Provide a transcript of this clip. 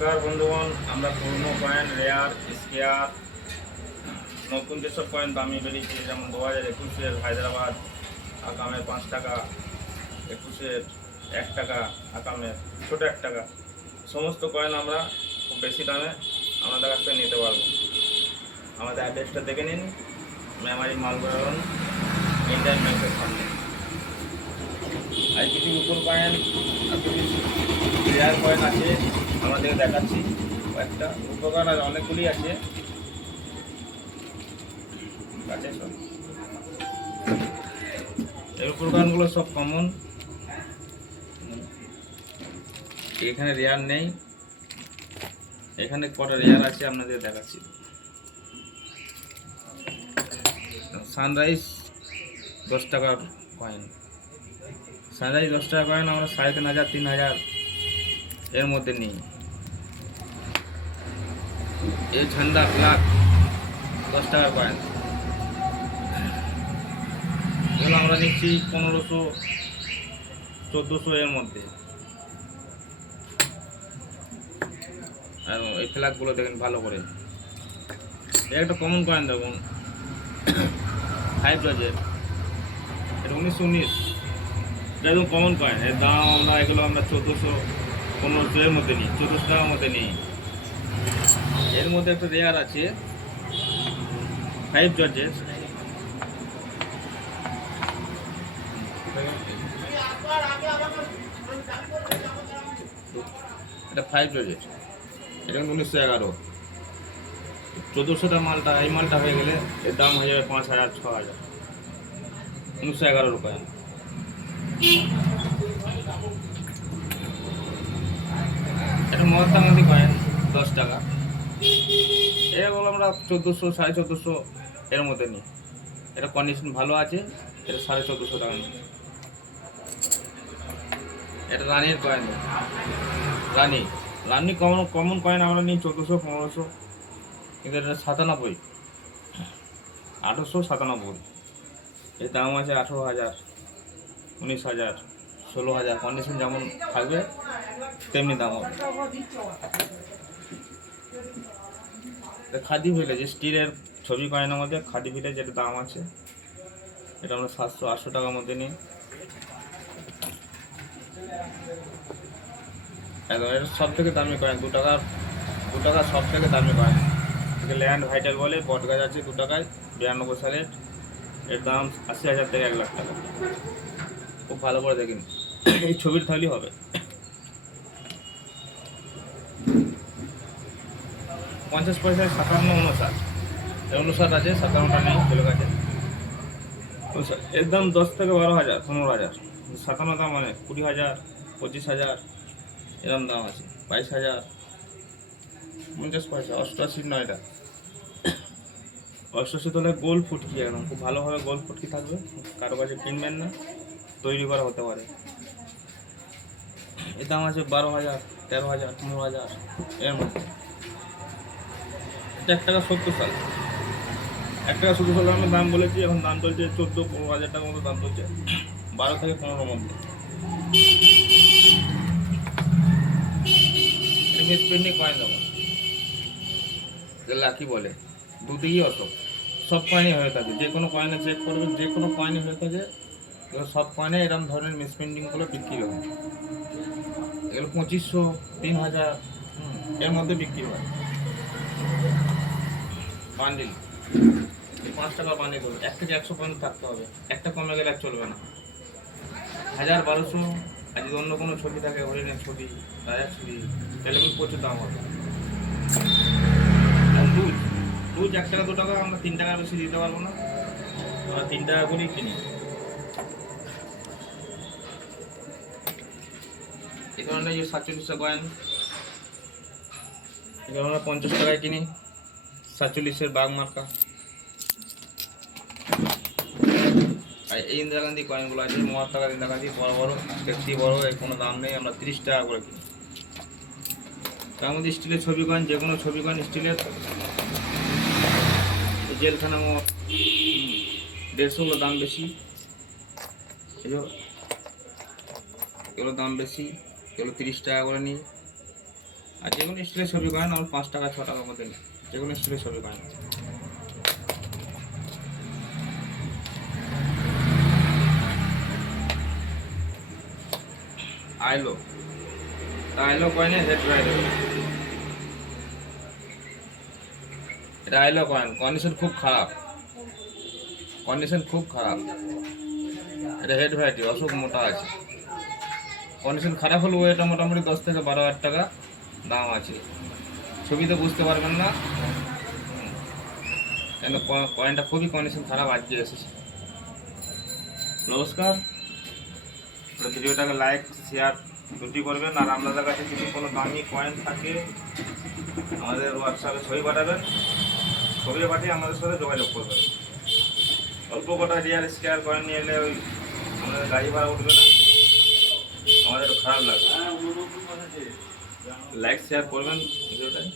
নমস্কার বন্ধুগণ, আমরা পুরনো কয়েন, রেয়ার, স্কেয়ার, নতুন যেসব কয়েন দামি বেরিয়েছে, যেমন 2021-এর হায়দ্রাবাদ আকামের 5 টাকা, 21-এর 1 টাকা আকামের ছোটো 1 টাকা, সমস্ত কয়েন আমরা খুব বেশি দামে আমাদের কাছ থেকে নিতে পারবো। আমাদের অ্যাড্রেসটা দেখে নিন, মেমারি মালগোডাউন, ইন্ডিয়ান ব্যাংকের সামনে। আর কিছু নতুন কয়েন আর কিছু রেয়ার কয়েন আছে, আমাদের দেখাচ্ছি। কয়েকটা উপকার আর অনেকগুলি আছে। এই উপকরণগুলো সব কমন, এখানে রেয়ার নেই। এখানে কটা রেয়ার আছে আপনাদের দেখাচ্ছি। সানরাইজ 10 টাকার কয়েন, সানরাইজ 10 টাকা কয়েন আমরা 3500 3000 এর মধ্যে নিই। এই ঝান্ডা ব্ল্যাক 10 টাকার কয়েন, এগুলো আমরা নিচ্ছি 1500 1400 এর মধ্যে। আর এই ফ্ল্যাগগুলো দেখেন ভালো করে। একটা কমন কয়েন দেখুন, 5 ডজের, এটা 1919, একদম কমন কয়েন। এর দাম আমরা এগুলো আমরা 1400-1500 এর মধ্যে নিই, 1400 টাকার মধ্যে নিই। এর মধ্যে একটা রেয়ার আছে 5 জর্জের, এটা 5 জর্জের, এটা 1911। 1400 মালটা, এই মালটা হয়ে গেলে এর দাম হয়ে যাবে 5000 6000। 1911 কয়েন। এটা মহাত্মা গান্ধী কয়েন 10 টাকা, এগুলো আমরা 1400 1450 এর মধ্যে নিই। এটা কন্ডিশন ভালো আছে, এটা 1450 টাকা নিই। এটা রানির কয়েন, রানি রানি কমন কয়েন আমরা নিই 1400 1500, কিন্তু এটা 97 1897। এর দাম আছে 18,000 19,000 16,000, কন্ডিশন যেমন থাকবে তেমনি দাম হবে। খাদি ভিলেজ স্টিলের ছবি কয়েনের মধ্যে খাদি ভিলেজ এর দাম আছে, এটা আমরা 700-800 টাকার মধ্যে নিই। একদম এটা সব থেকে দামি কয়েন, 2 টাকা সব থেকে দামি কয়েন। ল্যান্ড ভাইটাল বলে বট গাছ আছে 2 টাকায়, 92 সালের, এর দাম 80,000 থেকে 1 লাখ টাকা। খুব ভালো করে দেখেন, এই ছবির থালি হবে। 50 পয়সায় 57 59 আছে, 57টা নেই চলে গেছে। এর দাম 10 থেকে 12,000 15,000। 57 দাম মানে 20,000 25,000 এরকম দাম আছে, 22,000। 50 পয়সা 88 নয়, এটা 88 তোলে গোল ফুটকি, একদম খুব ভালোভাবে গোল ফুটকি থাকবে, কারো কাছে কিনবেন না, তৈরি করা হতে পারে। এর দাম আছে 12,000 13,000 15,000 এর মধ্যে। 1 টাকা 70 সাল, 1 টাকা 70 সালে আমরা দাম বলেছি, এখন দাম চলছে 14-15,000 টাকার মতো দাম চলছে, 12 থেকে 15 মধ্যে। মিসপ্রিন্টিং কয়েন দেবো, লাকি বলে, দুদিকেই অত সব কয়েনই হয়ে থাকে। যে কোনো কয়েনে চেক করবেন, যে কোনো কয়েনই হয়ে থাকে, এগুলো সব কয়েনে এরকম ধরনের মিসপ্রিন্টিংগুলো বিক্রি হয়। এগুলো 2500 3000 এর মধ্যে বিক্রি হয়। বান্ডিল 5 টাকা বান্ডিল করবে, 1 থেকে 100 পয়েন্ট থাকতে হবে, একটা কমে গেলে আর চলবে না। 1000 1200, আর যদি অন্য কোনো ছবি থাকে, হরিণের ছবি, রাজার ছবি, তাহলে কিন্তু প্রচুর দাম হবে। দুধ 1 টাকা 2 টাকা, আমরা 3 টাকার বেশি দিতে পারবো না, আমরা 3 টাকা করেই কিনি। এই ধরনের যে 47 কয়েন, এগুলো আমরা 50 টাকায় কিনি, 47-এর বাঘ মার্কা। আর এই ইন্দিরা গান্ধী কয়েনগুলো আছে, মহাত্মা গান্ধী, ইন্দিরা গান্ধী, বড় বড় দেখতে বড়, এর কোনো দাম নেই, আমরা 30 টাকা করে কিনি। তার মধ্যে স্টিলের ছবি কয়েন, যে কোনো ছবি কয়েন স্টিলের, জেলখানা 150, দাম বেশি, এগুলো দাম বেশি, এগুলো 30 টাকা করে নিই। আর যে কোনো স্টিলের ছবি কয়েন আমার 5 টাকা 6 টাকার মধ্যে নেই, যে কোনো স্টিলের ছবি কয়েন। আইলো আইলো কয়েনের হেড রাইডার, এটা আইলো কয়েন, কন্ডিশন খুব খারাপ, কন্ডিশন খুব খারাপ। এটা হেড ভ্যারাইটি, অশোক মোটা আছে, কন্ডিশন খারাপ হলেও এটা মোটামুটি 10 থেকে 12 হাজার টাকা দাম আছে। ছবিতে বুঝতে পারবেন না কেন, কয়েনটা খুবই কন্ডিশন খারাপ, আজকে এসেছে। নমস্কার, ভিডিওটাকে লাইক শেয়ার দুটি করবেন। আর আপনাদের কাছে যদি কোনো দামি কয়েন থাকে আমাদের হোয়াটসঅ্যাপে ছবি পাঠাবেন, ছবি পাঠিয়ে আমাদের সাথে যোগাযোগ করবেন। অল্প কটা রিয়ার স্কেয়ার কয়েন নিয়ে এলে ওই আমাদের গাড়ি ভাড়া উঠবে না, আমাদের খারাপ লাগবে। লাইক শেয়ার করবেন ভিডিওটায়।